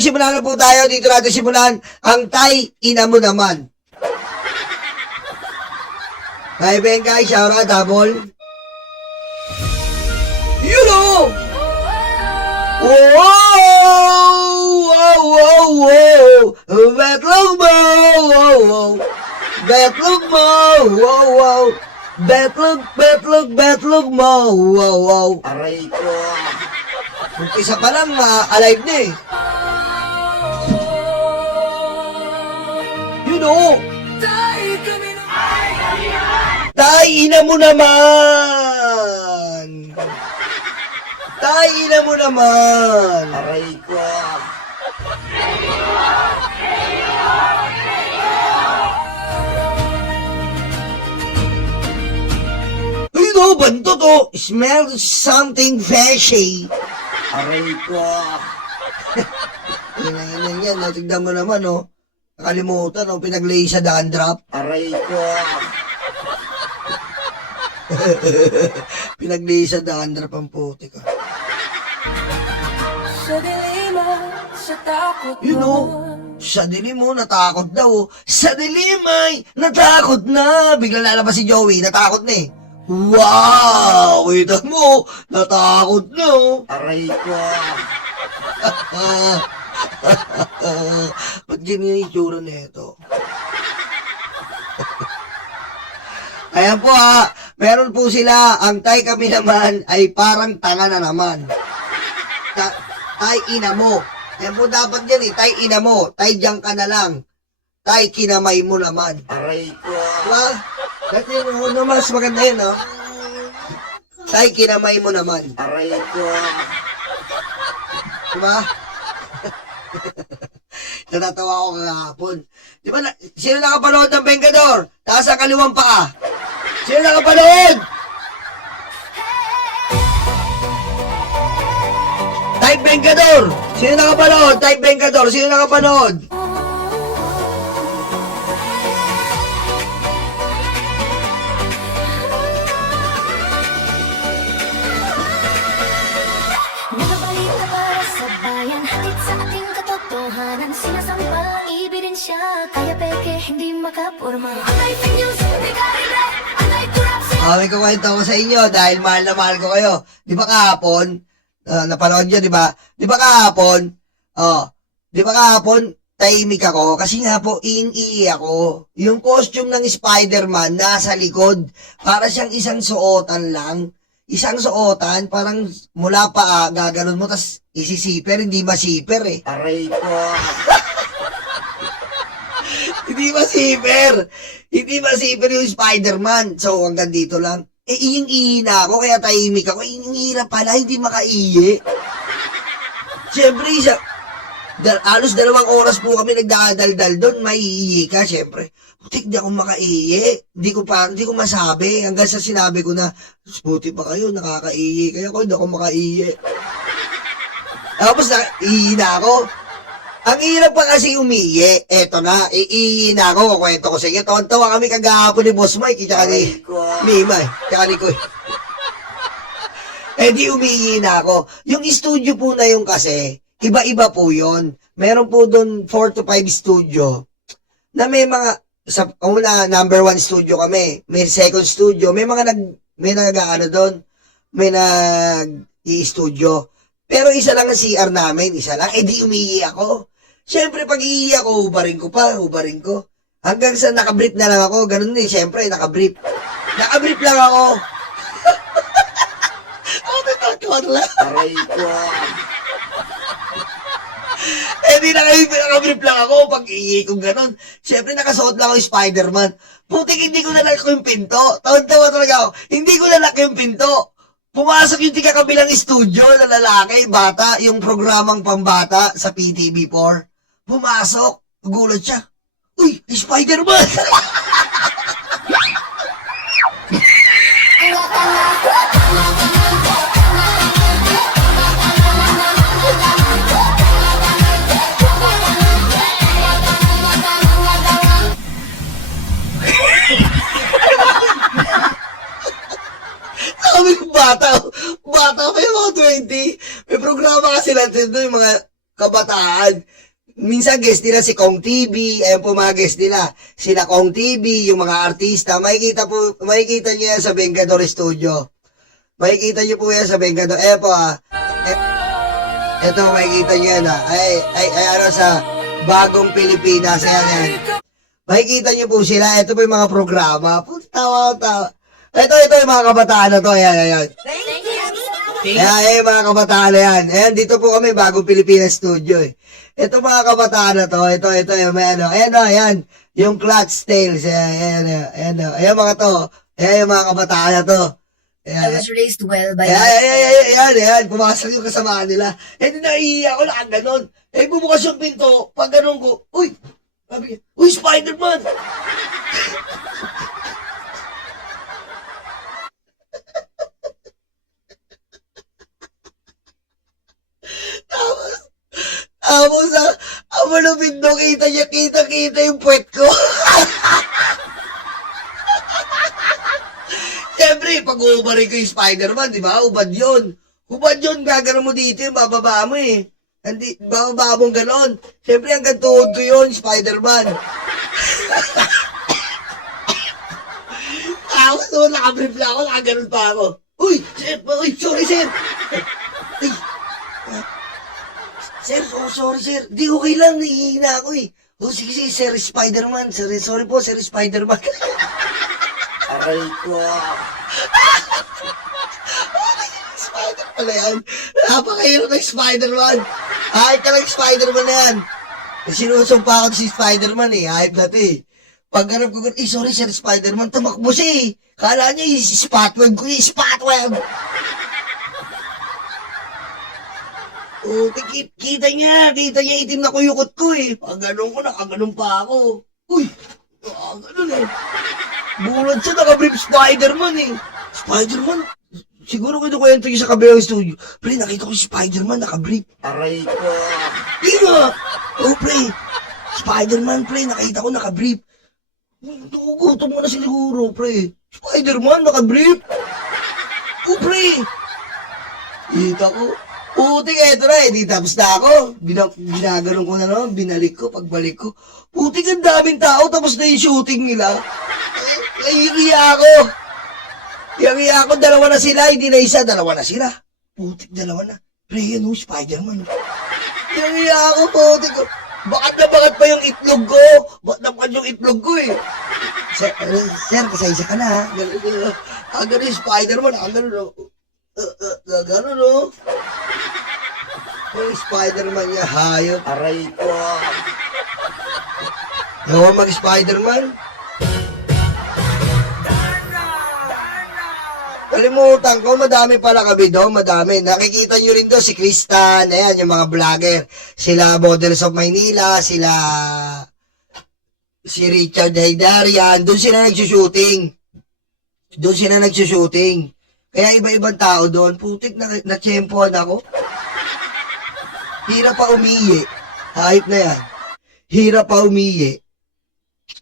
Simulan na po tayo. Dito natin simulan ang Tay Ina Mo Naman. Hi, Bengay. Shout out, Double. You know! Wow! Wow! Wow! Wow! Betlog mo! Wow! Wow! Betlog mo! Wow! Wow! Betlog mo! Wow! Wow! Aray ko. Umpisa pa lang, alive na eh. You know! Tay Ina Mo Naman! Tay Ina Mo Naman! Aray ko. You know, banto to. Smell something fishy. Aray ko. Yan yan. Tignan mo naman, oh. Nakalimutan, oh. Pinaglay sa dandruff. Aray ko. Pinaglay sa dandruff ang puti ka. Sa dilim sa takot You know, sa dilim mo, natakot daw. Sa dilim ay natakot na. Biglang lalabas si Joey, natakot na eh. Wow! Ito mo, natakot na. Oh. Aray ko. Ba't ganyan yung itsura na ito? Ayan po ha, meron po sila, ang Tay Kami Naman ay parang tanga na naman. Tay Ina Mo. Ayan po dapat yan eh, Tay Ina Mo, Tay diyan ka na lang. Tay Kinamay Mo Naman. Aray ko. Diba? Dati yun, mas maganda yun, no? Tay Kinamay Mo Naman. Aray ko. Diba? Natatawa ako kahapon. Diba, sino nakapanood ng Vengador? Taas ang kaliwang paa. Sino nakapanood? Type Vengador. Sino nakapanood? Type Vengador. Sino nakapanood? Nakabalita para sa bayan, hatid sa ating katotohanan. Sinasamba ang ebidensya, kaya peke hindi makapurma. Anay fake news, di ka libre. Anay turap sa May kukwento ko sa inyo dahil mahal na mahal ko kayo. Di ba kahapon? Napanood nyo, di ba? Di ba kahapon? Di ba kahapon? Tahimik ako kasi nga po iingi ako. Yung costume ng Spider-Man nasa likod. Para siyang isang suotan lang. Isang suotan, parang mula pa gaganon mo, tas isisiper, hindi masiper eh. Aray ko. Hindi masiper! Hindi masiper yung Spider-Man. So, hanggang dito lang. Iying-iyi na ako, kaya tahimik ako. Iying-iyi na pala, hindi makaiyi. Siyempre, halos 2 oras po kami nagdadaldal doon, maiiyi ka, siyempre. Putik, di ako makaiyi. Hindi ko masabi. Hanggang sa sinabi ko na, buti pa kayo, nakakaiyi. Kaya ko, hindi ako makaiyi. Tapos, iiyi na ako. Ang hirap pa kasi umiiyi. Eto na, iiyi na ako. Kukwento ko sa inyo. Tawa kami kagahapon ni Boss Mike, tsaka ni Mima, tsaka ni Koy. Eh di umiiyi na ako. Yung studio po na yung kasi, iba-iba po yon. Meron po doon 4 to 5 studio na may mga, sa una, number 1 studio kami. May second studio. May nag-ano doon. May nag-i-studio. Pero isa lang ang CR namin. Isa lang. Eh di umiiyi ako. Siyempre, pag iiyi ako, hubarin ko. Hanggang sa nakabrief na lang ako. Ganun din, siyempre, nakabrief. Nakabrief lang ako. Aray ko. Eh di nakabrief lang ako pag iiyi kong ganun. Siyempre, nakasuot lang ako yung Spider-Man. Putik, hindi ko nalak yung pinto. Taon-tawa talaga ako. Hindi ko nalak yung pinto. Pumasok yung tika-kabilang studio na lalaki, bata, yung programang pambata sa PTV4. Pumasok, gulat siya. Uy, Spider-Man! Sabi ko, bata pa yung mga 20. May programa kasi natin doon, yung mga kabataan. Minsan guest nila si Kong TV, ayun po mga guest nila. Sila Kong TV, yung mga artista. Makikita niyo yan sa Vengador Studio. Makikita niyo po yan sa Vengador. Ayun po ito, makikita niyo yan ay, sa Bagong Pilipinas. Ayan. Makikita niyo po sila. Ito po yung mga programa. Tawa. Ito yung mga kabataan na to. Ayan. Ayan, mga kabataan na yan. Ayan, dito po kami, Bagong Pilipinas Studio eh. Ito mga kabataan na to, ito, ayan, yung Clutch Tales, ayan, mga to, ayan yung mga kabataan na to. I was raised well by Ayan, pumasok yung kasamaan nila. Hindi naiiyak ko, nakaganon. Bubukas yung pinto, pag ganon ko, uy, Spider-Man! Tapos, ang malupit no, kita yung puwet ko. Siyempre, pag-uubarin ko yung Spider-Man, di ba? Ubad yun, gagano mo dito, yung bababa mo eh. Bababa mong ganon. Siyempre, hanggang tuhod ko yun, Spider-Man. Tapos, nakabrief lang ako, nakaganon pa ako. Uy, sorry, sir. Sorry, sir. Di okay lang, nahihina ako eh. Sige, sir, Spider-Man. Sorry po, sir, Spider-Man. Aray ko. Spider-Man pala yan. Napakahirap ng Spider-Man. Hype ka lang Spider-Man na yan. Sinusumpa ko si Spider-Man eh. Hype na to eh. Pag harap ko, sorry, sir, Spider-Man, tamakbo siya eh. Kala niya yung spotweb ko eh, spotweb. Kita niya, itim na kuyukot ko eh. Pag ganun ko, nakaganon pa ako. Uy, ganun eh. Bulat siya, nakabrief Spider-Man eh. Spider-Man? Siguro kinukwento niya sa kabilang studio. Pre, nakita ko si Spider-Man, nakabrief. Aray ko. Di nga! Pre, Spider-Man, pre, nakita ko nakabrief. Gutom mo na siguro, pre. Spider-Man, nakabrief. Pre. Kita ko. Putik, eto na eh, di tapos na ako. Ginaganon ko na naman, binalik ko, pagbalik ko. Putik, ang daming tao, tapos na yung shooting nila. Naiiya ako, dalawa na sila, hindi na isa, dalawa na sila. Putik, dalawa na. Pre, yan o, Spider-Man. Naiiya ako, putik. Bakat na bakat pa yung itlog ko. Bakat na bakat yung itlog ko eh. Sir, kasaysa ka na ha. Ganun yung Spider-Man, ganun o. Ganun o. Yung Spider-Man niya, hayop. Aray ko. Yung mag-Spider-Man. Kalimutan ko, madami pala kami doon, madami. Nakikita nyo rin doon si Kristan, ayan, yung mga vlogger. Sila Models of Maynila, si Richard Haydarian, doon sila nagsushooting. Kaya iba-ibang tao doon, putik na-tsempohan ako. Hirap pa umiyi. Hype na yan. Hirap pa umiyi.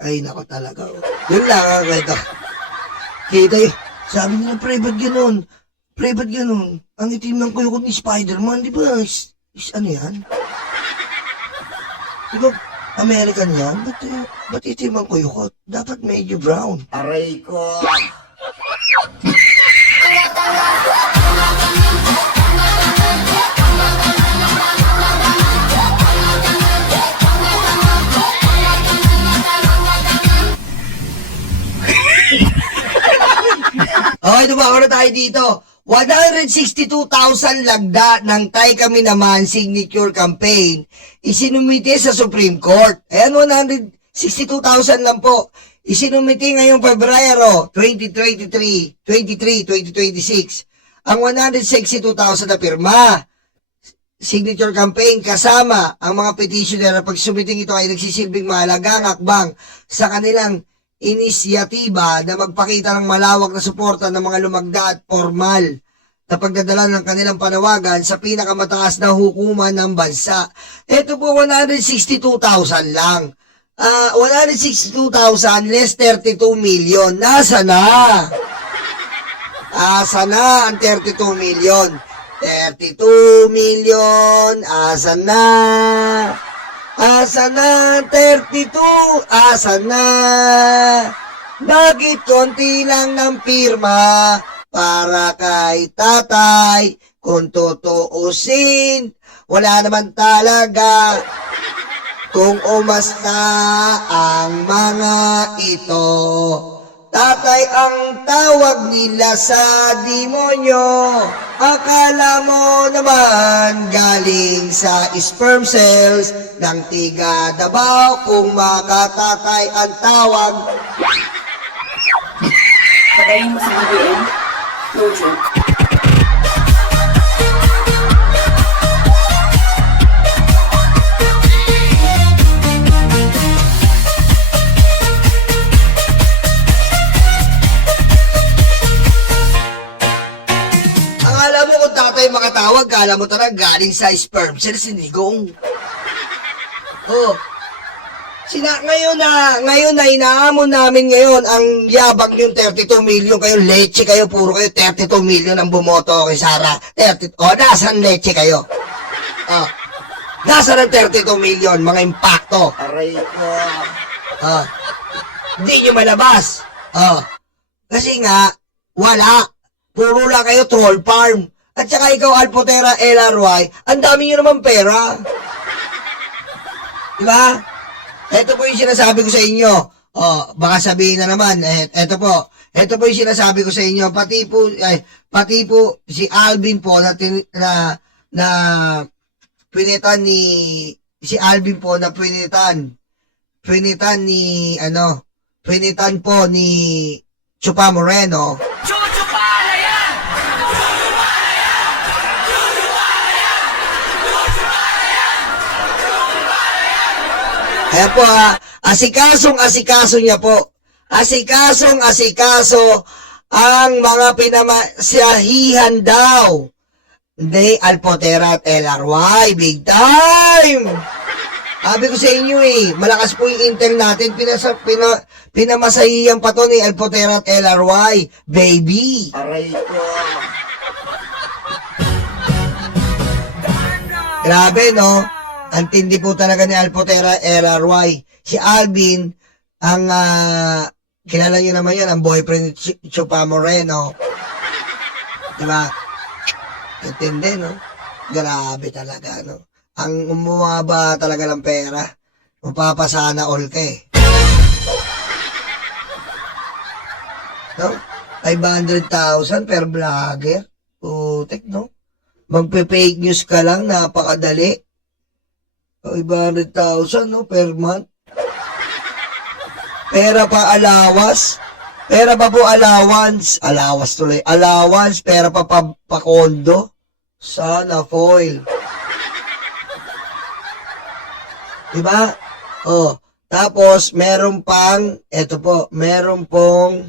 Ay, nako talaga. Yun lang ang kwento. Kita yun. Sabi nila, pre, ba't ganun? Ang itim ng kuyukot ni Spider-Man, di ba? Ano yan? Di ba, American yan? Ba't itim ang kuyukot? Dapat medyo brown. Aray ko. Okay, dumako na tayo dito. 162,000 lagda ng Tay Kami Naman signature campaign isinumite sa Supreme Court. Ayan, 162,000 lang po. Isinumite ngayong Pebrero 2026 ang 162,000 na pirma. Signature campaign kasama ang mga petitioner na pagsumiting ito ay nagsisilbing mahalagang hakbang sa kanilang inisyatiba na magpakita ng malawak na suporta ng mga lumagda at formal na pagdadala ng kanilang panawagan sa pinakamataas na hukuman ng bansa. Ito po 162,000 lang. 162,000 less 32 million. Nasa na ang 32 million? 32 million, asan na? Asan na? 32, asan na? Bakit konti lang ng pirma para kay tatay? Kung tutuusin, wala naman talaga. Kung umasta ang mga ito, tatay ang tawag nila sa demonyo. Akala mo naman galing sa sperm cells ng tiga Davao. Kung makatatay ang tawag, Pagayin mo sa BBM. No joke. akala mo kung tatay makatawag, kala mo talaga galing sa sperm cells, hindi gong. Oh. Ngayon na inaamon namin ngayon ang yabang yung 32 million kayo, leche kayo, puro kayo 32 million ang bumoto kay Sara. 30, nasaan leche kayo? Oh. Nasaan ang 32 million, mga impacto? Aray ko. Oh. Hindi nyo malabas. Oh. Kasi nga, wala. Puro lang kayo troll farm. At saka ikaw, Alpotera LRY, ang dami nyo naman pera. Diba? Ito po yung sinasabi ko sa inyo. Oh, baka sabihin na naman, ito po yung sinasabi ko sa inyo. Pati po si Alvin po na pinitan ni si Alvin po na pinitan po ni Chupa Moreno. Ayan po asikaso niya po. Asikaso ang mga pinamasyahihan daw. Hindi, Alpotera at LRY, big time! Sabi ko sa inyo malakas po yung intel natin, pinamasahihan pa to ni Alpotera at LRY, baby! Aray ko. Grabe, no? Ang tindi po talaga ni Alpotera LRY. Si Alvin, ang kilala niyo naman yan, ang boyfriend ni Chupa Moreno. Diba? Intindi, no? Grabe talaga, no? Ang umubaba talaga ng pera. Mapapasana all ka No? 500,000 per vlogger. Putik, no? Magpe-fake news ka lang, napakadali. 500,000, no, per month. Pera pa alawas. Pera pa po allowance. Alawas tuloy. Allowance, pera pa kondo. Sana foil. Diba? Oh, tapos meron pang, eto po, meron pong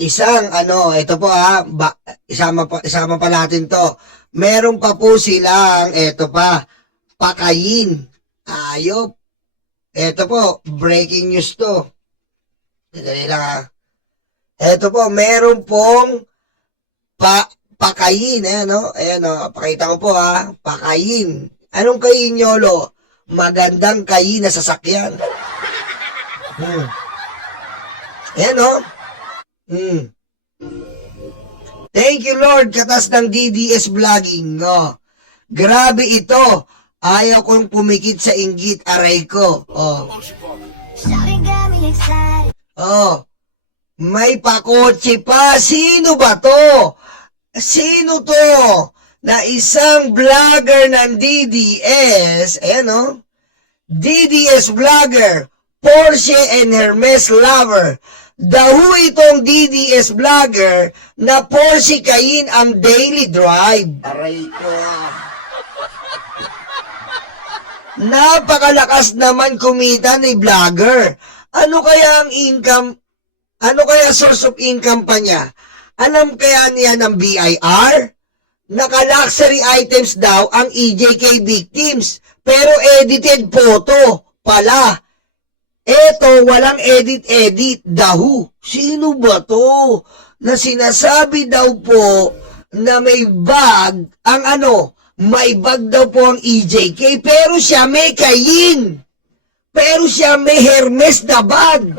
isang ito po isama pa natin to. Meron pa po silang, eto pa, pakayin. Ayop. Eto po, breaking news to. Dali lang Eto po, meron pong pakayin. Ayan pakita ko po pakayin. Anong kayin, Yolo? Magandang kayin na sasakyan. Ayan Thank you, Lord, katas ng DDS vlogging. Grabe ito. Ayaw kong pumikit sa inggit, aray ko. Shouting got me excited. May pakotse pa. Sino ba to? Sino to? Na isang vlogger ng DDS. Ayan DDS vlogger. Porsche and Hermes lover. Dahu itong DDS vlogger na Porsche kayin ang daily drive. Aray ko. Napakalakas naman kumita ni vlogger. Ano kaya source of income pa niya? Alam kaya niya ng BIR? Naka-luxury items daw ang EJK victims, pero edited photo pala. Eto, walang edit-edit. Dahu. Sino ba to? na sinasabi daw po na may bag ang may bag daw po ang EJK, pero siya may Kayin. Pero siya may Hermes na bag.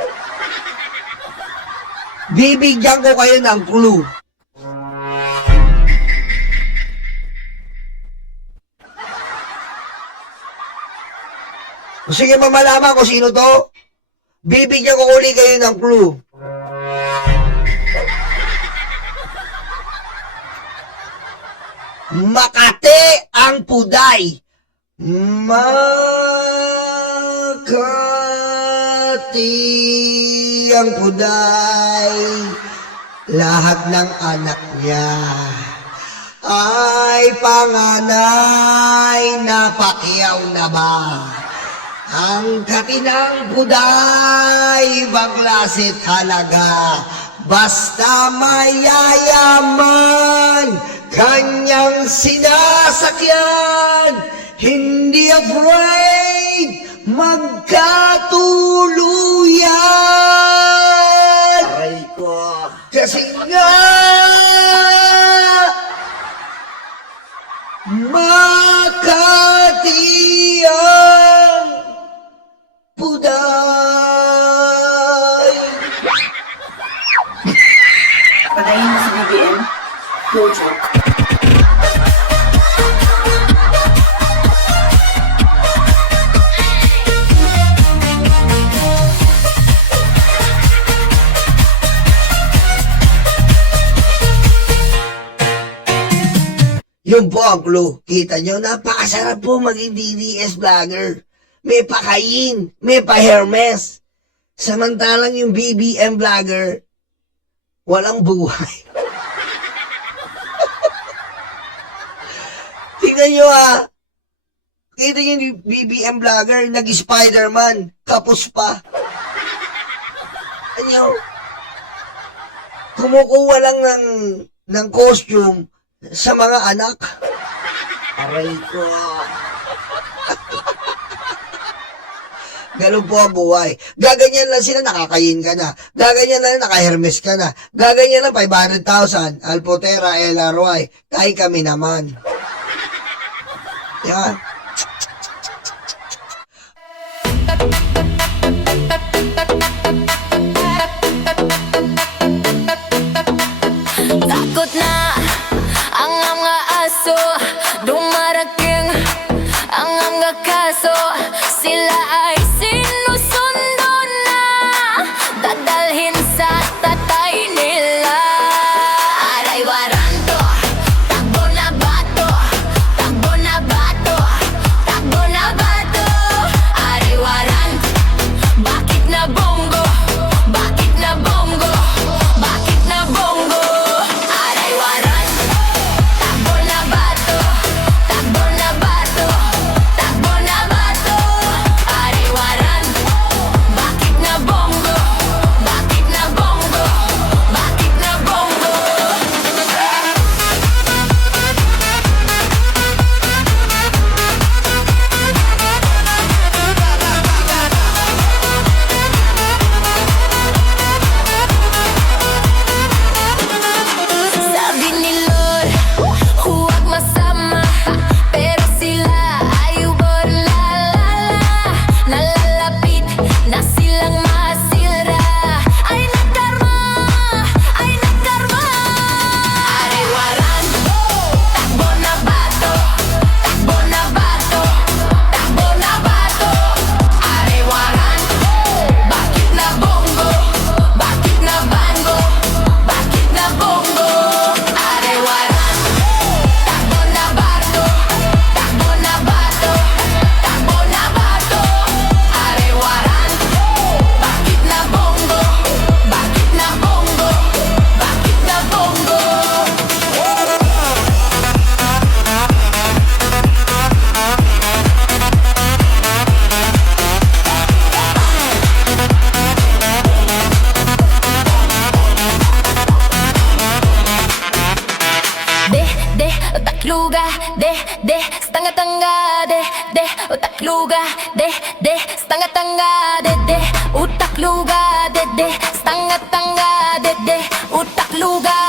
Bibigyan ko kayo ng clue. Sige, mamalaman ko sino to. Bibigyan ko uli kayo ng clue. Makati ang Puday. Makati ang Puday. Lahat ng anak niya ay panganay na Pacquiao na ba? Ang katinang Puday, baklasit halaga, basta mayayaman, kanyang sinasakyan, hindi afraid, magkatuluyan. Aray ko. Kasi nga, Makati ang Puday. Patayin mo si BBM. No joke. Yun po ang clue. Kita nyo, napakasarap po maging DDS vlogger. May pa-Kayin, may pa-Hermes. Samantalang yung BBM vlogger, walang buhay. Tingnan nyo Kita nyo yung BBM vlogger, nag-Spider-Man, kapos pa. Ano? Kumukuha lang ng costume sa mga anak. Aray ko. Ganun po ang buhay. Gaganyan lang sila, nakakayin ka na. Gaganyan lang, naka-Hermes ka na. Gaganyan lang, 500,000. Alpotera, LRY. Tayo kami naman. Yan. Takot na ang mga aso, dumarating ang mga kaso. Sila ay sinusundo na, dadalhin sa tatay nila. Aray waranto, takbo na bato, takbo na bato, takbo na bato. Aray waranto, bakit na bongo, bakit na bongo, bakit na bongo. Aray waranto, takbo na bato, takbo na bato, takbo na bato. Aray waranto, bakit na bongo, bakit na bongo, bakit na bongo. Sabi ni Lord, huwag masama, pero sila ay nalalapit na silang masira. Ay nagkarma, ay nagkarma. Aray waranto, takbo na bato, takbo na bato, takbo na bato. Aray waranto, bakit na bongo, bakit na bango, bakit na bongo. Aray waranto, takbo na bato, takbo na bato, takbo na bato. Aray waranto, bakit na bongo, bakit na bongo, bakit na bongo. De, utakluga, de, stanga-tanga, de, utakluga, de, stanga-tanga, de, utakluga, de, stanga-tanga, de, de utak lugar.